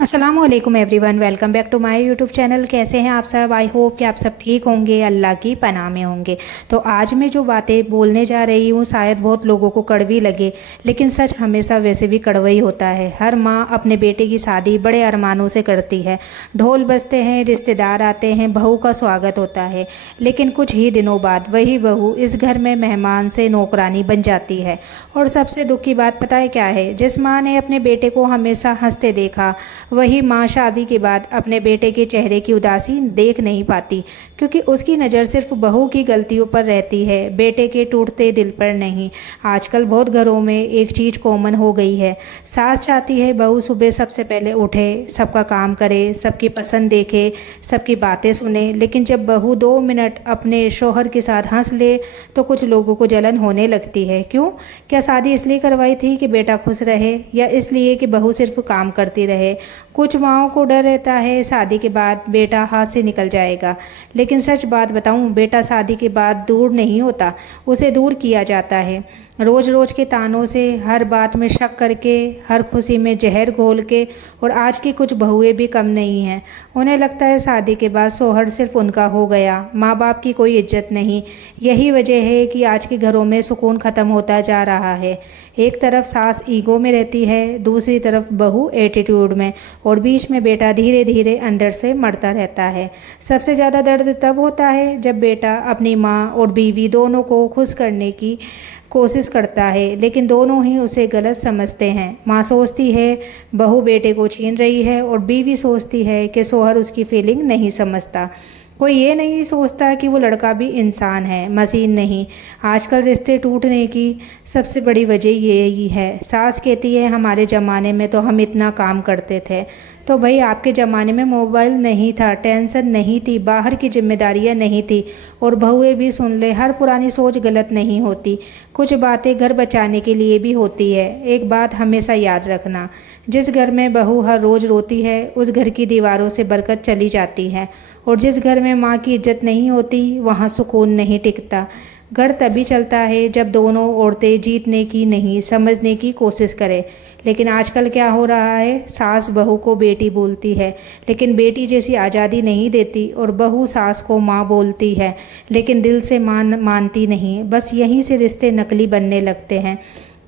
अस्सलामुअलैकुम everyone, welcome back to my YouTube channel. कैसे हैं आप सब? आई होप कि आप सब ठीक होंगे, अल्लाह की पनाह में होंगे। तो आज मैं जो बातें बोलने जा रही हूँ शायद बहुत लोगों को कड़वी लगे, लेकिन सच हमेशा वैसे भी कड़वा ही होता है। हर माँ अपने बेटे की शादी बड़े अरमानों से करती है। ढोल बजते हैं, रिश्तेदार आते हैं, बहू का स्वागत होता है। लेकिन कुछ ही दिनों बाद वही बहू इस घर में मेहमान से नौकरानी बन जाती है। और सबसे दुख की बात पता है क्या है? जिस माँ ने अपने बेटे को हमेशा हंसते देखा, वही माँ शादी के बाद अपने बेटे के चेहरे की उदासी देख नहीं पाती, क्योंकि उसकी नज़र सिर्फ बहू की गलतियों पर रहती है, बेटे के टूटते दिल पर नहीं। आजकल बहुत घरों में एक चीज़ कॉमन हो गई है। सास चाहती है बहू सुबह सबसे पहले उठे, सबका काम करे, सबकी पसंद देखे, सबकी बातें सुने। लेकिन जब बहू 2 मिनट अपने शौहर के साथ हंस ले तो कुछ लोगों को जलन होने लगती है। क्यों? क्या शादी इसलिए करवाई थी कि बेटा खुश रहे, या इसलिए कि बहू सिर्फ काम करती रहे? कुछ माँओं को डर रहता है शादी के बाद बेटा हाथ से निकल जाएगा। लेकिन सच बात बताऊं, बेटा शादी के बाद दूर नहीं होता, उसे दूर किया जाता है। रोज़ रोज़ के तानों से, हर बात में शक करके, हर खुशी में जहर घोल के। और आज की कुछ बहुएं भी कम नहीं हैं। उन्हें लगता है शादी के बाद शौहर सिर्फ उनका हो गया, माँ बाप की कोई इज्जत नहीं। यही वजह है कि आज के घरों में सुकून ख़त्म होता जा रहा है। एक तरफ सास ईगो में रहती है, दूसरी तरफ बहू एटीट्यूड में, और बीच में बेटा धीरे धीरे अंदर से मरता रहता है। सबसे ज़्यादा दर्द तब होता है जब बेटा अपनी माँ और बीवी दोनों को खुश करने की कोशिश करता है, लेकिन दोनों ही उसे गलत समझते हैं। माँ सोचती है बहू बेटे को छीन रही है, और बीवी सोचती है कि शौहर उसकी फीलिंग नहीं समझता। कोई ये नहीं सोचता कि वो लड़का भी इंसान है, मशीन नहीं। आजकल रिश्ते टूटने की सबसे बड़ी वजह यही है। सास कहती है हमारे ज़माने में तो हम इतना काम करते थे। तो भाई, आपके ज़माने में मोबाइल नहीं था, टेंशन नहीं थी, बाहर की जिम्मेदारियां नहीं थी। और बहुएं भी सुन ले, हर पुरानी सोच गलत नहीं होती। कुछ बातें घर बचाने के लिए भी होती है। एक बात हमेशा याद रखना, जिस घर में बहू हर रोज़ रोती है उस घर की दीवारों से बरकत चली जाती है। और जिस घर में माँ की इज्जत नहीं होती वहाँ सुकून नहीं टिकता। घर तभी चलता है जब दोनों औरतें जीतने की नहीं, समझने की कोशिश करें। लेकिन आजकल क्या हो रहा है? सास बहू को बेटी बोलती है, लेकिन बेटी जैसी आज़ादी नहीं देती। और बहू सास को माँ बोलती है, लेकिन दिल से मानती नहीं। बस यहीं से रिश्ते नकली बनने लगते हैं।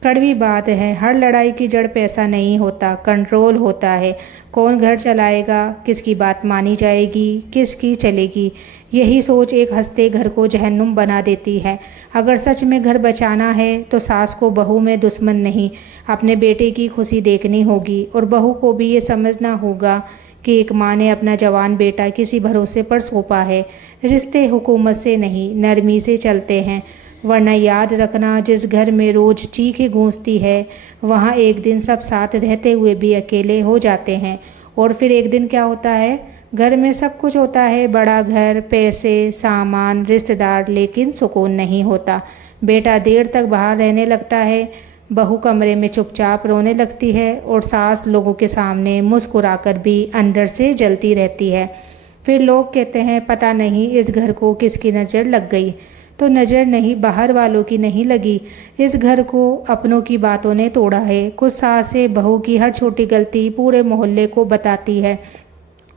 कड़वी बात है, हर लड़ाई की जड़ पैसा नहीं होता, कंट्रोल होता है। कौन घर चलाएगा, किसकी बात मानी जाएगी, किसकी चलेगी, यही सोच एक हंसते घर को जहन्नुम बना देती है। अगर सच में घर बचाना है तो सास को बहू में दुश्मन नहीं, अपने बेटे की खुशी देखनी होगी। और बहू को भी ये समझना होगा कि एक माँ ने अपना जवान बेटा किसी भरोसे पर सौंपा है। रिश्ते हुकूमत से नहीं, नरमी से चलते हैं। वरना याद रखना, जिस घर में रोज़ चीखें गूंजती है वहाँ एक दिन सब साथ रहते हुए भी अकेले हो जाते हैं। और फिर एक दिन क्या होता है? घर में सब कुछ होता है, बड़ा घर, पैसे, सामान, रिश्तेदार, लेकिन सुकून नहीं होता। बेटा देर तक बाहर रहने लगता है, बहू कमरे में चुपचाप रोने लगती है, और सास लोगों के सामने मुस्कुराकर भी अंदर से जलती रहती है। फिर लोग कहते हैं पता नहीं इस घर को किसकी नज़र लग गई। तो नज़र नहीं, बाहर वालों की नहीं लगी, इस घर को अपनों की बातों ने तोड़ा है। कुछ सासें बहू की हर छोटी गलती पूरे मोहल्ले को बताती है,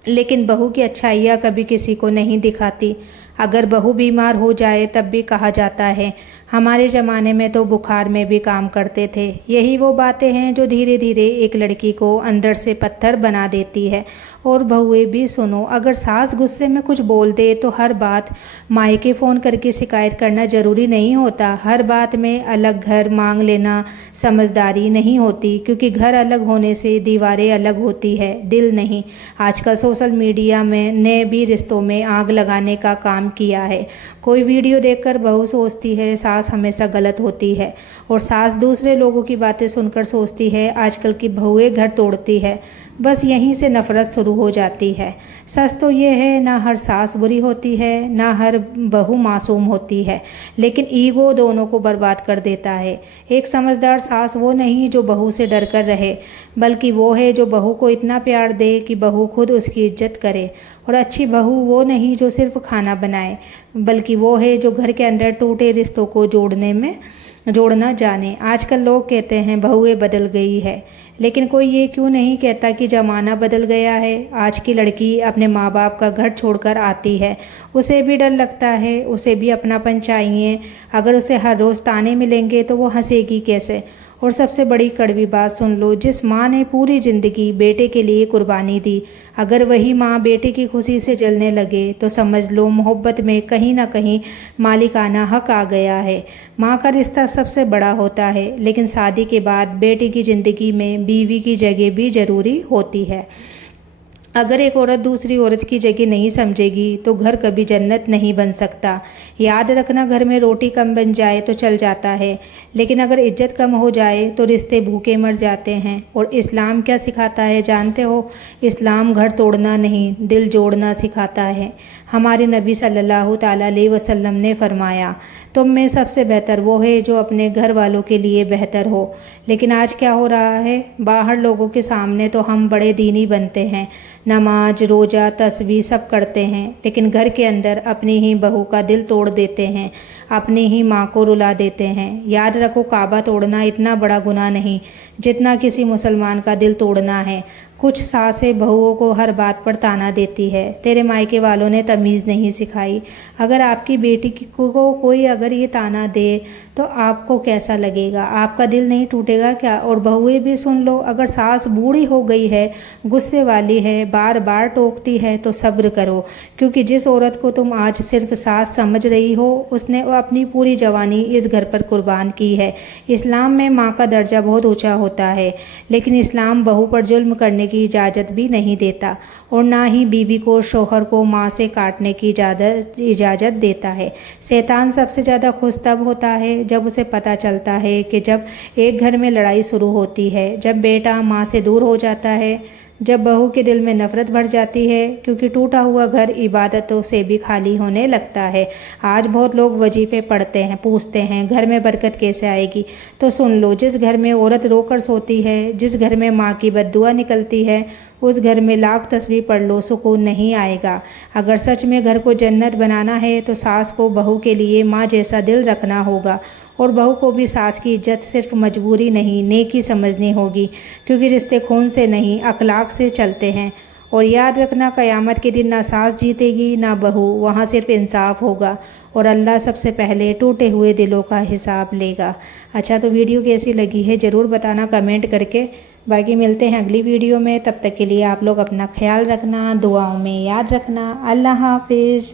लेकिन बहू की अच्छाइयाँ कभी किसी को नहीं दिखाती। अगर बहू बीमार हो जाए तब भी कहा जाता है हमारे ज़माने में तो बुखार में भी काम करते थे। यही वो बातें हैं जो धीरे धीरे एक लड़की को अंदर से पत्थर बना देती है। और बहुएं भी सुनो, अगर सास गुस्से में कुछ बोल दे तो हर बात मायके फ़ोन करके शिकायत करना ज़रूरी नहीं होता। हर बात में अलग घर मांग लेना समझदारी नहीं होती, क्योंकि घर अलग होने से दीवारें अलग होती है, दिल नहीं। आजकल सोशल मीडिया में ने भी रिश्तों में आग लगाने का काम किया है। कोई वीडियो देखकर बहू सोचती है सास हमेशा गलत होती है, और सास दूसरे लोगों की बातें सुनकर सोचती है आजकल की बहुएं घर तोड़ती है। बस यहीं से नफरत शुरू हो जाती है। सच तो ये है, ना हर सास बुरी होती है, ना हर बहू मासूम होती है, लेकिन ईगो दोनों को बर्बाद कर देता है। एक समझदार सास वो नहीं जो बहू से डर कर रहे, बल्कि वो है जो बहू को इतना प्यार दे कि बहू खुद उसकी इज्जत करे। और अच्छी बहू वो नहीं जो सिर्फ खाना बनाए, बल्कि वो है जो घर के अंदर टूटे रिश्तों को जोड़ने में जोड़ना जाने। आजकल लोग कहते हैं बहुएं बदल गई है, लेकिन कोई ये क्यों नहीं कहता कि ज़माना बदल गया है। आज की लड़की अपने माँ बाप का घर छोड़कर आती है, उसे भी डर लगता है, उसे भी अपनापन चाहिए। अगर उसे हर रोज़ ताने मिलेंगे तो वो हंसेगी कैसे। और सबसे बड़ी कड़वी बात सुन लो, जिस माँ ने पूरी ज़िंदगी बेटे के लिए कुर्बानी दी, अगर वही माँ बेटे की खुशी से जलने लगे तो समझ लो मोहब्बत में कहीं ना कहीं मालिकाना हक आ गया है। माँ का रिश्ता सबसे बड़ा होता है, लेकिन शादी के बाद बेटे की ज़िंदगी में बीवी की जगह भी ज़रूरी होती है। अगर एक औरत दूसरी औरत की जगह नहीं समझेगी तो घर कभी जन्नत नहीं बन सकता। याद रखना, घर में रोटी कम बन जाए तो चल जाता है, लेकिन अगर इज्जत कम हो जाए तो रिश्ते भूखे मर जाते हैं। और इस्लाम क्या सिखाता है जानते हो? इस्लाम घर तोड़ना नहीं, दिल जोड़ना सिखाता है। हमारे नबी सल्लल्लाहु ताला अलैहि वसल्लम ने फरमाया, तुम में सबसे बेहतर वो है जो अपने घर वालों के लिए बेहतर हो। लेकिन आज क्या हो रहा है? बाहर लोगों के सामने तो हम बड़े दीनी बनते हैं, नमाज रोज़ा तस्बीह सब करते हैं, लेकिन घर के अंदर अपनी ही बहू का दिल तोड़ देते हैं, अपनी ही माँ को रुला देते हैं। याद रखो, काबा तोड़ना इतना बड़ा गुनाह नहीं जितना किसी मुसलमान का दिल तोड़ना है। कुछ सासें बहुओं को हर बात पर ताना देती है, तेरे मायके वालों ने तमीज़ नहीं सिखाई। अगर आपकी बेटी को कोई अगर ये ताना दे तो आपको कैसा लगेगा? आपका दिल नहीं टूटेगा क्या? और बहुएं भी सुन लो, अगर सास बूढ़ी हो गई है, गुस्से वाली है, बार बार टोकती है तो सब्र करो, क्योंकि जिस औरत को तुम आज सिर्फ सास समझ रही हो उसने अपनी पूरी जवानी इस घर पर कुर्बान की है। इस्लाम में माँ का दर्जा बहुत ऊँचा होता है, लेकिन इस्लाम बहू पर जुल्म करने की इजाज़त भी नहीं देता, और ना ही बीवी को शौहर को माँ से काटने की इजाज़त देता है। शैतान सबसे ज़्यादा खुश तब होता है जब उसे पता चलता है कि जब एक घर में लड़ाई शुरू होती है, जब बेटा माँ से दूर हो जाता है, जब बहू के दिल में नफ़रत भर जाती है, क्योंकि टूटा हुआ घर इबादतों से भी खाली होने लगता है। आज बहुत लोग वजीफ़े पढ़ते हैं, पूछते हैं घर में बरकत कैसे आएगी। तो सुन लो, जिस घर में औरत रोकर सोती है, जिस घर में माँ की बद्दुआ निकलती है, उस घर में लाख तस्बीह पढ़ लो, सुकून नहीं आएगा। अगर सच में घर को जन्नत बनाना है तो सास को बहू के लिए माँ जैसा दिल रखना होगा, और बहू को भी सास की इज्जत सिर्फ मजबूरी नहीं नेकी समझनी होगी, क्योंकि रिश्ते खून से नहीं अखलाक से चलते हैं। और याद रखना, क़यामत के दिन ना सास जीतेगी ना बहू, वहाँ सिर्फ इंसाफ होगा, और अल्लाह सबसे पहले टूटे हुए दिलों का हिसाब लेगा। अच्छा, तो वीडियो कैसी लगी है ज़रूर बताना कमेंट करके। बाकी मिलते हैं अगली वीडियो में, तब तक के लिए आप लोग अपना ख्याल रखना, दुआओं में याद रखना। अल्लाह हाफिज़।